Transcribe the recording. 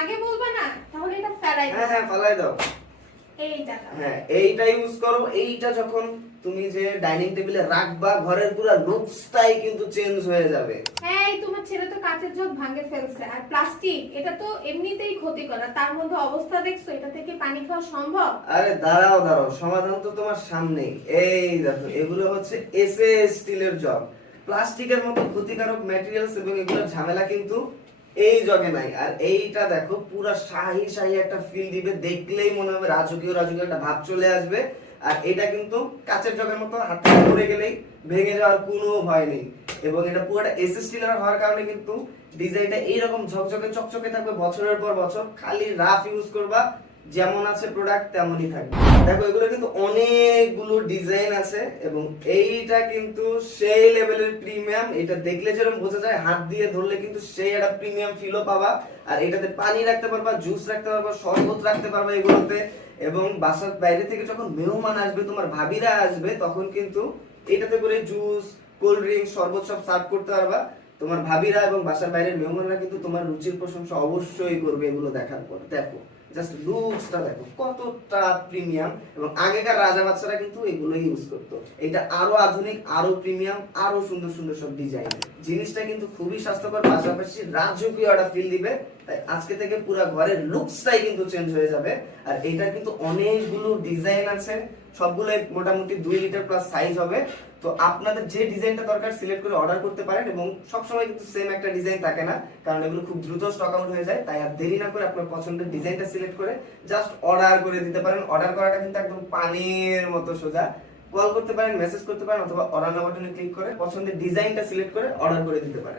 আগে বলবা না, তাহলে এটা ফেলাই দাও। হ্যাঁ ফেলাই দাও। এইটা দাও। হ্যাঁ এইটা ইউজ করো। এইটা যখন তুমি যে ডাইনিং টেবিলে রাখবা, ঘরের পুরো লুকসটাই কিন্তু চেঞ্জ হয়ে যাবে। এই তোমার ছেলে তো কাঁচের জগ ভাঙে ফেলছে, আর প্লাস্টিক এটা তো এমনিতেই ক্ষতিকর, আর তার মধ্যে অবস্থা দেখছো, এটা থেকে পানি খাওয়া সম্ভব? আরে দাঁড়াও দাঁড়াও, সমাধান তো তোমার সামনেই। এই দেখো, এগুলো হচ্ছে এসএস স্টিলের জগ। প্লাস্টিকের মতো ক্ষতিকারক ম্যাটেরিয়ালস এবং এগুলোর ঝামেলা কিন্তু এই জগে নাই। আর এইটা দেখো, পুরো শাহি শাহি একটা ফিল দিবে, দেখলেই মনে হবে রাজকীয় রাজকীয় একটা ভাব চলে আসবে। আর এটা কিন্তু কাচের জগের মতো হাত থেকে পড়ে গেলেই ভেঙে যাওয়ার কোনো ভয় নেই। এবং এটা পুরোটা এসএস স্টিলের হওয়ার কারণে কিন্তু ডিজাইনটা এইরকম ঝকঝকে চকচকে থাকবে বছরের পর বছর। খালি রাফ ইউজ করবা, যেমন আছে প্রোডাক্ট তেমনই থাকবে। দেখো এগুলো কিন্তু অনেকগুলো ডিজাইন আছে এবং এইটা কিন্তু সেই লেভেলের প্রিমিয়াম। এটা দেখলে যেরকম বোঝা যায়, হাত দিয়ে ধরলে কিন্তু সেই একটা প্রিমিয়াম ফিলও পাবা। আর এটাতে পানি রাখতে পারবা, জুস রাখতে পারবা, শরবত রাখতে পারবা এগুলোতে। এবং বাসার বাইরে থেকে যখন মেহমান আসবে, তোমার ভাবিরা আসবে, তখন কিন্তু এটাতে করে জুস, কোল্ড ড্রিঙ্কস, শরবত সব সার্ভ করতে পারবা। তোমার ভাবিরা এবং বাসার বাইরের মেহমানরা কিন্তু তোমার রুচির প্রশংসা অবশ্যই করবে এগুলো দেখার পর। দেখো জাস্ট লুকসটা দেখো কতটা প্রিমিয়াম। এবং আগেকার রাজা বাচ্চারা কিন্তু এগুলো ইউজ করতো। এটা আরো আধুনিক, আরো প্রিমিয়াম, আরো সুন্দর সুন্দর সব ডিজাইন। জিনিসটা কিন্তু খুবই স্বাস্থ্যকর, পাশাপাশি রাজকীয় একটা ফিল দিবে। তাই আজকে থেকে পুরো ঘরের লুকসটাই কিন্তু চেঞ্জ হয়ে যাবে। আর এটা কিন্তু অনেকগুলো ডিজাইন আছে, সবগুলোই মোটামুটি 2 লিটার প্লাস সাইজ হবে। তো আপনাদের যে ডিজাইনটা দরকার সিলেক্ট করে অর্ডার করতে পারেন। এবং সবসময় কিন্তু সেম একটা ডিজাইন থাকে না, কারণ এগুলো খুব দ্রুত স্টক আউট হয়ে যায়। তাই আর দেরি না করে আপনার পছন্দের ডিজাইনটা সিলেক্ট করে জাস্ট অর্ডার করে দিতে পারেন। অর্ডার করাটা কিন্তু একদম পানির মতো সোজা। কল করতে পারেন, মেসেজ করতে পারেন, অথবা অর্ডার নাও বাটনে ক্লিক করে পছন্দের ডিজাইনটা সিলেক্ট করে অর্ডার করে দিতে পারেন।